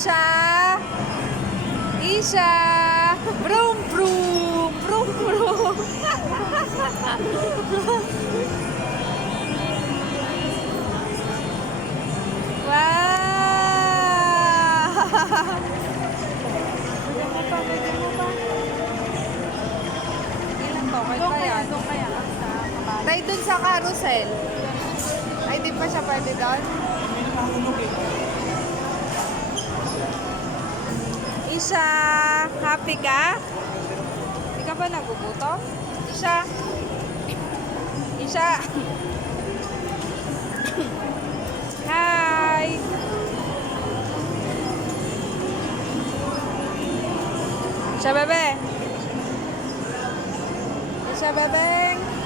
Isha! Isha! Vroom, vroom! Vroom, vroom! Wow! Pwede mo pa. Ilan to? Kaya pa yan? Doon kaya sa kabalo. Tayo dun sa carousel. Ay, di pa siya pwede doon? Isha, happy ka? Hindi ka ba nagugutom? Isha? Isha? Hi! Isha, bebe? Isha, bebeng?